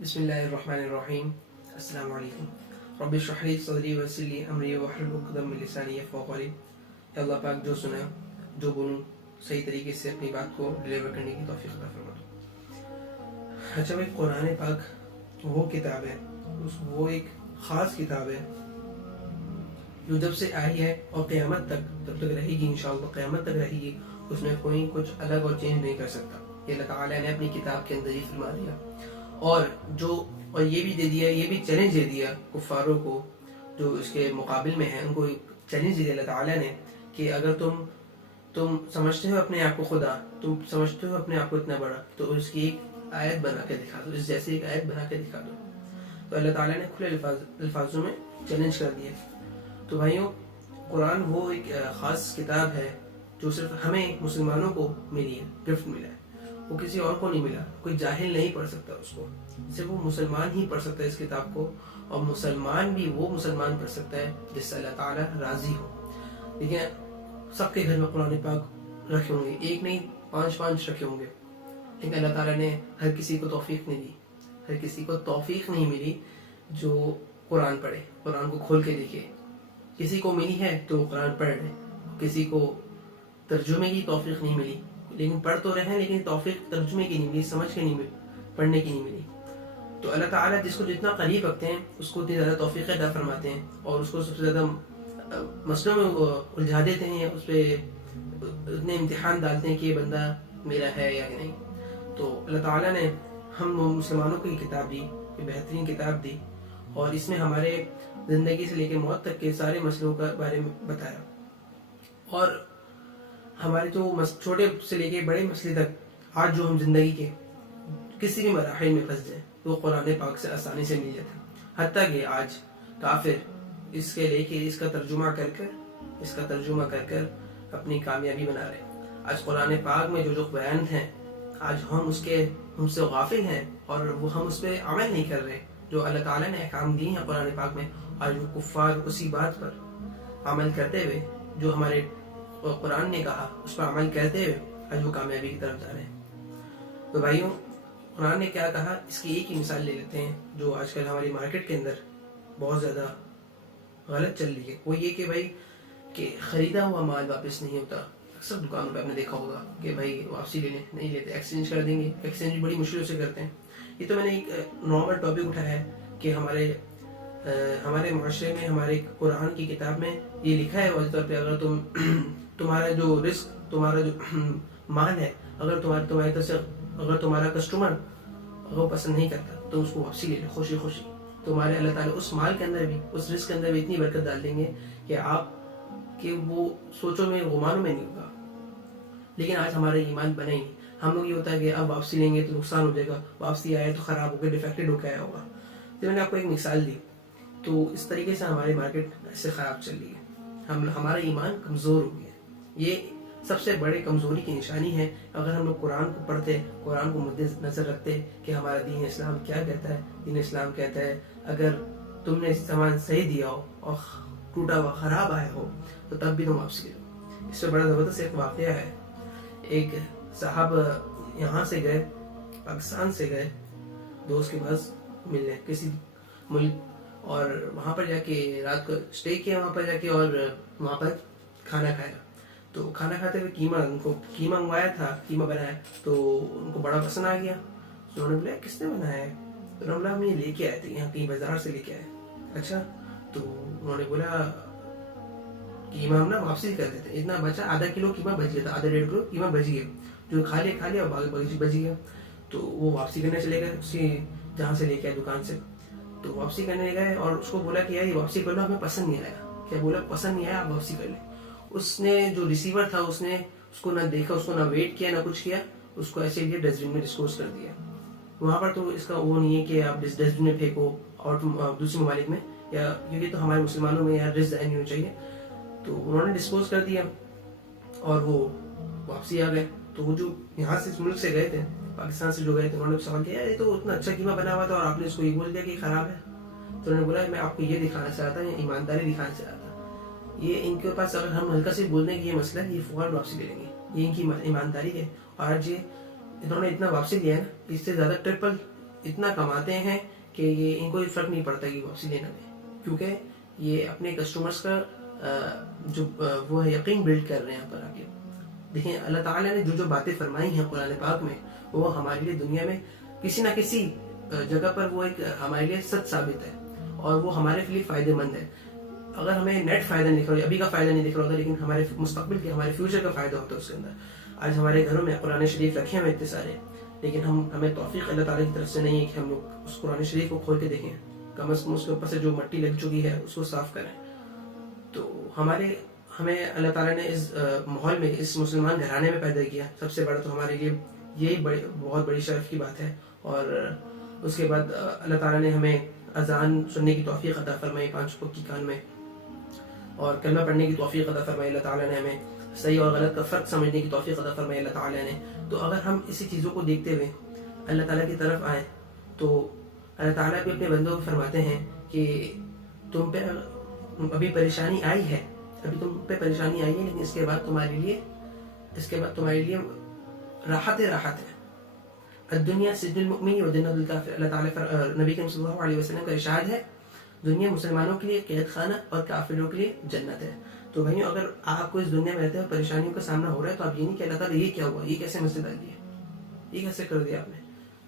بسم اللہ الرحمن الرحیم. السلام علیکم. رب اشرح لی صدری ویسر لی امری واحلل عقدۃ من لسانی یفقہوا قولی. یا اللہ پاک جو سنا جو بولوں صحیح طریقے سے اپنی بات کو ڈلیور کرنے کی توفیق عطا فرما دو. اچھا بھائی، قرآن پاک وہ کتاب ہے، وہ ایک خاص کتاب ہے جو جب سے آئی ہے اور قیامت تک جب تک رہے گی، انشاءاللہ قیامت تک رہے گی، اس میں کوئی کچھ الگ اور چینج نہیں کر سکتا. یہ اللہ تعالیٰ نے اپنی کتاب کے اندر ہی فرما دیا، اور یہ بھی دے دیا، یہ بھی چیلنج دے دیا کفاروں کو جو اس کے مقابل میں ہیں. ان کو چیلنج دے دیا اللہ تعالیٰ نے کہ اگر تم سمجھتے ہو اپنے آپ کو خدا، تم سمجھتے ہو اپنے آپ کو اتنا بڑا، تو اس کی ایک آیت بنا کے دکھا دو، اس جیسے ایک آیت بنا کے دکھا دو. تو اللہ تعالیٰ نے کھلے الفاظوں میں چیلنج کر دیا. تو بھائیوں، قرآن وہ ایک خاص کتاب ہے جو صرف ہمیں مسلمانوں کو ملی ہے، گفٹ ملا ہے. وہ کسی اور کو نہیں ملا. کوئی جاہل نہیں پڑھ سکتا اس کو، صرف وہ مسلمان ہی پڑھ سکتا ہے اس کتاب کو. اور مسلمان بھی وہ مسلمان پڑھ سکتا ہے جس سے اللہ تعالیٰ راضی ہو. لیکن سب کے گھر میں قرآن پاک رکھے ہوں گے، ایک نہیں 5 رکھے ہوں گے، لیکن اللہ تعالیٰ نے ہر کسی کو توفیق نہیں دی. ہر کسی کو توفیق نہیں ملی جو قرآن پڑھے، قرآن کو کھول کے دیکھے. کسی کو ملی ہے تو قرآن پڑھ لے، کسی کو ترجمے کی توفیق نہیں ملی، لیکن پڑھ تو رہے ہیں، لیکن توفیق ترجمے کی نہیں ملی، سمجھ کے نہیں ملی، پڑھنے کی نہیں ملی. تو اللہ تعالیٰ جس کو جتنا قریب رکھتے ہیں اس کو اتنی زیادہ توفیق عطا فرماتے ہیں، اور اس کو سب سے زیادہ مسئلوں میں الجھا دیتے ہیں، اس پہ اتنے امتحان ڈالتے ہیں کہ یہ بندہ میرا ہے یا نہیں. تو اللہ تعالیٰ نے ہم مسلمانوں کو یہ کتاب دی، یہ بہترین کتاب دی، اور اس میں ہمارے زندگی سے لے کے موت تک کے سارے مسئلوں کے بارے میں بتایا. اور ہمارے جو چھوٹے سے لے کے بڑے مسئلے تک آج جو ہم زندگی کے کسی بھی مراحل میں پھنس جائیں وہ قرآن پاک سے آسانی سے مل جاتا ہے. حتیٰ کہ آج کافر اس کے لے کے اس کا ترجمہ کر کر اپنی کامیابی بنا رہے ہیں. آج قرآن پاک میں جو بیان ہیں، آج ہم سے غافل ہیں، اور وہ ہم اس پہ عمل نہیں کر رہے. جو اللہ تعالیٰ نے احکام دیے ہیں قرآن پاک میں، آج وہ کفار اسی بات پر عمل کرتے ہوئے، جو ہمارے قرآن نے کہا اس پر عمل کرتے ہوئے، آج وہ کامیابی کی طرف جا رہے ہیں. تو بھائیوں، قرآن نے کیا کہا، اس کی ایک ہی مثال لے لیتے ہیں جو آج کل ہماری مارکیٹ کے اندر بہت زیادہ غلط چل رہی ہے. وہ یہ کہ بھائی کہ خریدا ہوا مال واپس نہیں ہوتا. اکثر دکانوں پہ آپ نے دیکھا ہوگا کہ بھائی واپسی لے لیں، نہیں لیتے، ایکسچینج کر دیں گے. ایکسچینج بڑی مشکل سے کرتے ہیں. یہ تو میں نے ایک نارمل ٹاپک اٹھایا ہے کہ ہمارے معاشرے میں، ہمارے قرآن کی کتاب میں یہ لکھا ہے واضح طور پہ، اگر تمہارا جو رزق، تمہارا جو مال ہے، اگر تمہاری طرف سے اگر تمہارا کسٹمر اگر وہ پسند نہیں کرتا تو اس کو واپسی لے لے خوشی خوشی. تمہارے اللہ تعالیٰ اس مال کے اندر بھی، اس رزق کے اندر بھی اتنی برکت ڈال دیں گے کہ وہ سوچوں میں گمانوں میں نہیں ہوگا. لیکن آج ہمارا ایمان بنا ہی نہیں. ہم لوگ یہ ہوتا ہے کہ اب واپسی لیں گے تو نقصان ہو جائے گا، واپسی آئے تو خراب ہو کے ڈیفیکٹڈ ہو کے آیا ہوگا. تو میں نے آپ کو ایک مثال دی. تو اس طریقے سے ہماری مارکیٹ ایسے خراب چل رہی ہے، ہمارا ایمان کمزور ہو گیا. یہ سب سے بڑے کمزوری کی نشانی ہے. اگر ہم لوگ قرآن کو پڑھتے، قرآن کو مد نظر رکھتے کہ ہمارا دین اسلام کیا کہتا ہے. دین اسلام کہتا ہے اگر تم نے سامان صحیح دیا ہو اور ٹوٹا ہوا خراب آیا ہو تو تب بھی تم واپسی لو. اس سے بڑا زبردست ایک واقعہ ہے. ایک صاحب یہاں سے گئے، پاکستان سے گئے دوست کے پاس ملنے کسی ملک، اور وہاں پر جا کے رات کو اسٹے کیا، وہاں پر جا کے، اور وہاں پر کھانا کھایا. تو کھانا کھاتے ہوئے ان کو قیمہ منگوایا تھا، قیمہ بنایا تو ان کو بڑا پسند آ گیا. تو انہوں نے بولا کس نے بنایا ہے؟ تو انہوں نے بولا ہم یہ لے کے آئے تھے، یہاں کہیں بازار سے لے کے آئے. اچھا. تو انہوں نے بولا قیمہ ہم نا واپسی کر دیتے، اتنا بچا، آدھا کلو قیمہ بچ گیا تھا، آدھا 1.5 کلو قیمہ بچ گیا، جو کھا لیا اور باقی بچ گیا. تو وہ واپسی کرنے چلے گئے اسی جہاں سے لے کے آئے دکان سے. تو واپسی کرنے گئے اور اس کو بولا کہ یار یہ واپسی کر لو، ہمیں پسند نہیں آیا. کیا بولا؟ پسند نہیں آیا، آپ واپسی کر لیں. اس نے جو ریسیور تھا اس نے اس کو نہ دیکھا، اس کو نہ ویٹ کیا، نہ کچھ کیا، اس کو ایسے لیا ڈسٹ بن میں ڈسپوز کر دیا. وہاں پر تو اس کا وہ نہیں ہے کہ آپ ڈسٹ بن میں پھینکو اور دوسری ممالک میں، یا کیونکہ تو ہمارے مسلمانوں میں یار رزق نہیں ہونا چاہیے. تو انہوں نے ڈسپوز کر دیا اور وہ واپسی آ گئے. تو وہ جو یہاں سے اس ملک سے گئے تھے، پاکستان سے جو گئے تھے، انہوں نے سوال کیا یہ تو اتنا اچھا قیمہ بنا ہوا تھا اور آپ نے اس کو یہ بول دیا کہ خراب ہے. تو انہوں نے بولا میں آپ کو یہ دکھانا چاہتا ہوں، ایمانداری دکھانا چاہتا. یہ ان کے پاس اگر ہم ہلکا سے بولنے کی یہ مسئلہ ہے، یہ فوراً واپسی لے لیں گے. یہ ان کی ایمانداری ہے. اور آج یہ انہوں نے اتنا واپسی لیا ہے نا، اس سے زیادہ ٹرپل اتنا کماتے ہیں کہ یہ ان کو فرق نہیں پڑتا کہ واپسی لینے میں، کیونکہ یہ اپنے کسٹمرز کا جو وہ ہے یقین بلڈ کر رہے ہیں یہاں پر آ کے. دیکھیں اللہ تعالیٰ نے جو باتیں فرمائی ہیں قرآن پاک میں وہ ہمارے لیے دنیا میں کسی نہ کسی جگہ پر وہ ایک ہمارے لیے سچ ثابت ہے اور وہ ہمارے لیے فائدہ مند ہے. اگر ہمیں نیٹ فائدہ نہیں دکھ رہا، ابھی کا فائدہ نہیں دکھ رہا ہوتا، لیکن ہمارے مستقبل کے ہمارے فیوچر کا فائدہ ہوتا ہے اس کے اندر. آج ہمارے گھروں میں قرآن شریف رکھے ہوئے اتنے سارے، لیکن ہمیں توفیق اللہ تعالیٰ کی طرف سے نہیں ہے کہ ہم لوگ اس قرآن شریف کو کھول کے دیکھیں، کم از کم اس کے اوپر سے جو مٹی لگ چکی ہے اس کو صاف کریں. تو ہمیں اللہ تعالیٰ نے اس ماحول میں، اس مسلمان گھرانے میں پیدا کیا، سب سے بڑا تو ہمارے لیے یہی بہت بڑی شرف کی بات ہے. اور اس کے بعد اللہ تعالیٰ نے ہمیں اذان سننے کی توفیق عطا فرمائی 5 وقت کی کان میں، اور کلمہ پڑھنے کی توفیق عطا فرمائی اللہ تعالیٰ نے ہمیں، صحیح اور غلط کا فرق سمجھنے کی توفیق عطا فرمائی اللہ تعالیٰ نے. تو اگر ہم اسی چیزوں کو دیکھتے ہوئے اللہ تعالیٰ کی طرف آئیں تو اللہ تعالیٰ بھی اپنے بندوں کو فرماتے ہیں کہ تم پہ ابھی پریشانی آئی ہے، لیکن اس کے بعد تمہارے لیے راحت ہے. الدنیا سجن المؤمن و جنت الکافر. اللہ تعالیٰ نبی کریم صلی اللہ علیہ وسلم کا ارشاد ہے دنیا مسلمانوں کے لیے قید خانہ اور کافروں کے لیے جنت ہے. تو بھائیوں اگر آپ کو اس دنیا میں رہتے ہوئے پریشانیوں کا سامنا ہو رہا ہے تو آپ یہ نہیں کہ اللہ تعالیٰ یہ کیا ہوا، یہ کیسے مسجد ڈال دیا، یہ کیسے کر دیا آپ نے.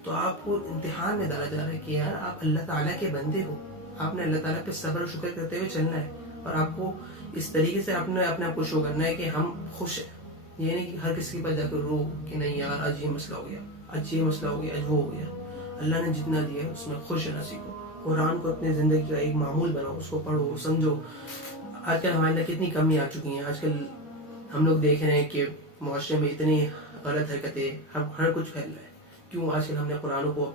تو آپ کو امتحان میں ڈالا جا رہا ہے کہ یار آپ اللہ تعالیٰ کے بندے ہو، آپ نے اللہ تعالیٰ پہ صبر و شکر کرتے ہوئے چلنا ہے، اور آپ کو اس طریقے سے اپنے آپ کو شو کرنا ہے کہ ہم خوش ہیں. یہ نہیں کہ ہر کسی کے پاس جا کر رو کہ نہیں یار آج یہ مسئلہ ہو گیا، آج یہ مسئلہ ہو گیا، آج وہ ہو گیا. اللہ نے جتنا دیا ہے اس میں خوش رہنا سیکھو. قرآن کو اپنی زندگی کا ایک معمول بناؤ، اس کو پڑھو، سمجھو. آج کل ہمارے اندر کتنی کمی آ چکی ہیں. آج کل ہم لوگ دیکھ رہے ہیں کہ معاشرے میں اتنی غلط حرکتیں، ہر کچھ پھیل رہا ہے. کیوں آج کل ہم نے قرآن کو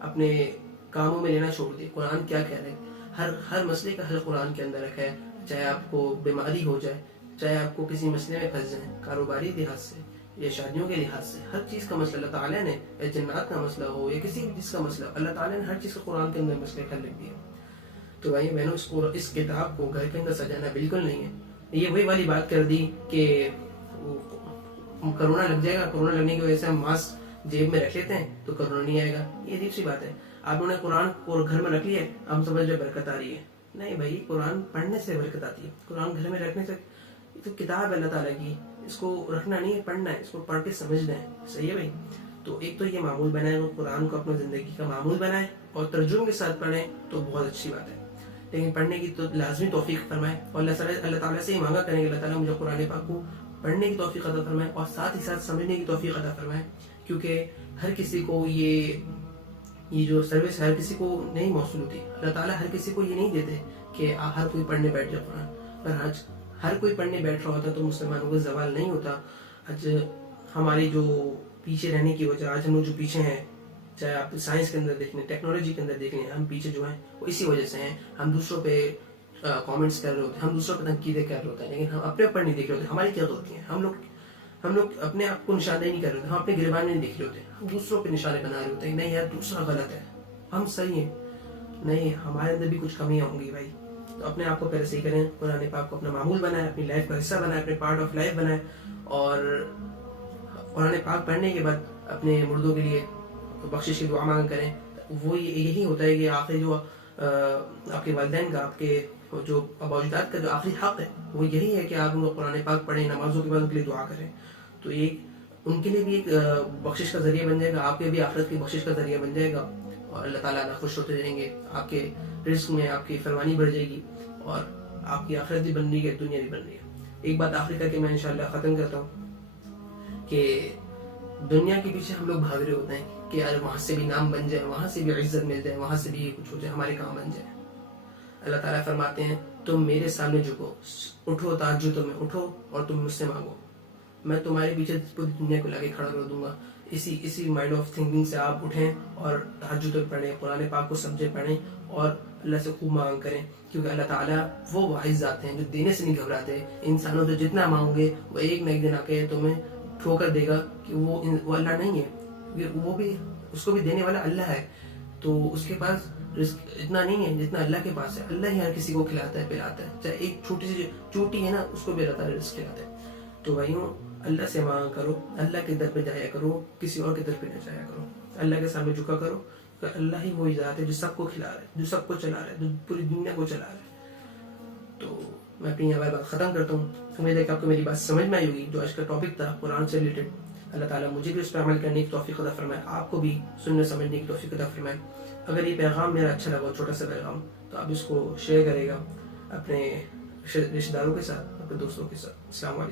اپنے کاموں میں لینا چھوڑ دیا. قرآن کیا کہہ رہے ہیں، ہر مسئلے کا حل قرآن کے اندر رکھا ہے. چاہے آپ کو بیماری ہو جائے، چاہے آپ کو کسی مسئلے میں پھنس جائیں، کاروباری لحاظ سے یا شادیوں کے لحاظ سے، ہر چیز کا مسئلہ اللہ تعالیٰ نے، یا جنات کا مسئلہ ہو یا کسی بھی چیز کا مسئلہ، اللہ تعالیٰ نے ہر چیز کا قرآن کے اندر مسئلے حل لکھ دیا. تو بھائی میں نے اس کتاب کو گھر کے اندر سجانا بالکل نہیں ہے. یہ وہی والی بات کر دی کہ کرونا لگ جائے گا، کرونا لگنے کی وجہ سے ہم ماسک جیب میں رکھ لیتے ہیں تو کرونا نہیں آئے گا. یہ عجیب سی بات ہے. آپ نے قرآن کو گھر میں رکھ لیا، ہم سمجھ رہے برکت آ رہی ہے. نہیں بھائی، قرآن پڑھنے سے برکت آتی ہے. قرآن گھر میں رکھنے سے، یہ تو کتاب ہے اللہ تعالیٰ کی، اس کو رکھنا نہیں ہے، پڑھنا ہے، اس کو پڑھ کے سمجھنا ہے. صحیح ہے بھائی. تو ایک تو یہ معمول بنائے، وہ قرآن کو اپنی زندگی کا معمول بنائے اور ترجمے کے ساتھ پڑھیں تو بہت اچھی بات ہے. لیکن پڑھنے کی تو لازمی توفیق فرمائے، اور اللہ تعالیٰ سے یہ مانگا کریں کہ اللہ تعالیٰ مجھے قرآن پاک کو پڑھنے کی توفیق عطا فرمائے اور ساتھ ہی ساتھ سمجھنے کی توفیق عطا فرمائے. کیونکہ ہر کسی کو یہ جو سروس ہر کسی کو نہیں موصول ہوتی. اللہ تعالیٰ ہر کسی کو یہ نہیں دیتے کہ ہر کوئی پڑھنے بیٹھ جائے قرآن. پر آج ہر کوئی پڑھنے بیٹھ رہا ہوتا تو مسلمانوں کا زوال نہیں ہوتا. آج ہماری جو پیچھے رہنے کی وجہ، آج ہم لوگ جو پیچھے ہیں، چاہے آپ سائنس کے اندر دیکھ لیں، ٹیکنالوجی کے اندر دیکھ لیں، ہم پیچھے جو ہیں وہ اسی وجہ سے ہیں. ہم دوسروں پہ کامنٹس کر رہے ہوتے ہیں، ہم دوسروں پہ تنقیدیں کر رہے ہوتے ہیں، لیکن ہم اپنے اوپر نہیں دیکھ رہے ہوتے ہماری کیا غلطی ہے. ہم لوگ اپنے آپ کو نشاندہی نہیں کر رہے ہوتے، ہم اپنے گریبان میں نہیں دیکھ رہے ہوتے، ہم دوسروں پہ نشانے بنا رہے ہوتے ہیں. نہیں یار دوسرا غلط ہے، ہم صحیح ہیں. نہیں، ہمارے اندر بھی کچھ کمیاں ہوں گی بھائی. تو اپنے آپ کو پہلے صحیح کریں، قرآن پاک کو اپنا معمول بنائیں، اپنی لائف کا حصہ بنائیں، اپنے پارٹ آف لائف بنائیں. اور قرآن پاک پڑھنے کے بعد اپنے مردوں کے لیے بخشش کی دعا مانگ کریں. وہ یہی ہوتا ہے کہ آخری جو آپ کے والدین کا، آپ کے جو آباء و اجداد کا جو آخری حق ہے وہ یہی ہے کہ آپ ان کو قرآن پاک پڑھیں، نمازوں کے بعد ان کے لیے دعا کریں. تو یہ ان کے لیے بھی ایک بخشش کا ذریعہ بن جائے گا، آپ کے بھی آخرت کی بخشش کا ذریعہ بن جائے گا. اور اللہ تعالیٰ خوش ہوتے رہیں گے، آپ کے رزق میں آپ کی فرمانی بڑھ جائے گی، اور آپ کی آخرت بھی بن رہی ہے، دنیا بھی بن رہی ہے. ایک بات آخری کر کے میں انشاءاللہ ختم کرتا ہوں کہ دنیا کے پیچھے ہم لوگ بھاگ رہے ہوتے ہیں کہ یار وہاں سے بھی نام بن جائے، وہاں سے بھی عزت مل جائے، وہاں سے بھی یہ کچھ ہو جائے، ہمارے کام بن جائے. اللہ تعالیٰ فرماتے ہیں تم میرے سامنے جھکو، اٹھو تہجد میں اٹھو اور تم مجھ سے مانگو، میں تمہارے پیچھے پوری دنیا کو لا کے کھڑا کر دوں گا. اسی مائنڈ آف تھنکنگ سے آپ اٹھیں اور تہجد پڑھیں، قرآن پاک کو سمجھے پڑھیں اور اللہ سے خوب مانگ کریں. کیونکہ اللہ تعالیٰ وہ واحد ذات ہیں جو دینے سے نہیں گھبراتے. انسانوں سے جتنا مانگو گے وہ ایک نہ ایک دن آ کے تمہیں ٹھوکر دے گا کہ وہ اللہ نہیں ہے، وہ بھی اس کو بھی دینے والا اللہ ہے. تو اس کے پاس رزق اتنا نہیں ہے جتنا اللہ کے پاس ہے. اللہ ہی ہر کسی کو کھلاتا ہے پلاتا ہے، چاہے ایک چھوٹی سی چوٹی ہے نا اس کو بھی اللہ تعالیٰ رزق کھلاتا ہے. تو بھائیوں اللہ سے مانگ کرو، اللہ کے در پہ جایا کرو، کسی اور کے در پہ نہ جایا کرو. اللہ کے سامنے جھکا کرو، کہ اللہ ہی وہی ذات ہے جو سب کو کھلا رہا ہے، جو سب کو چلا رہا ہے، جو پوری دنیا کو چلا رہا ہے۔ تو میں اپنی یہاں بات ختم کرتا ہوں۔ امید ہے کہ آپ کو میری بات سمجھ میں آئی ہوگی، جو آج کا ٹاپک تھا قرآن سے ریلیٹڈ۔ اللہ تعالیٰ مجھے بھی اس پر عمل کرنے کی توفیق عطا فرمائے، آپ کو بھی سننے سمجھنے کی توفیق عطا فرمائے۔ اگر یہ پیغام میرا اچھا لگا، چھوٹا سا پیغام، تو آپ اس کو شیئر کرے گا اپنے رشتہ داروں کے ساتھ، اپنے دوستوں کے ساتھ۔ السلام علیکم۔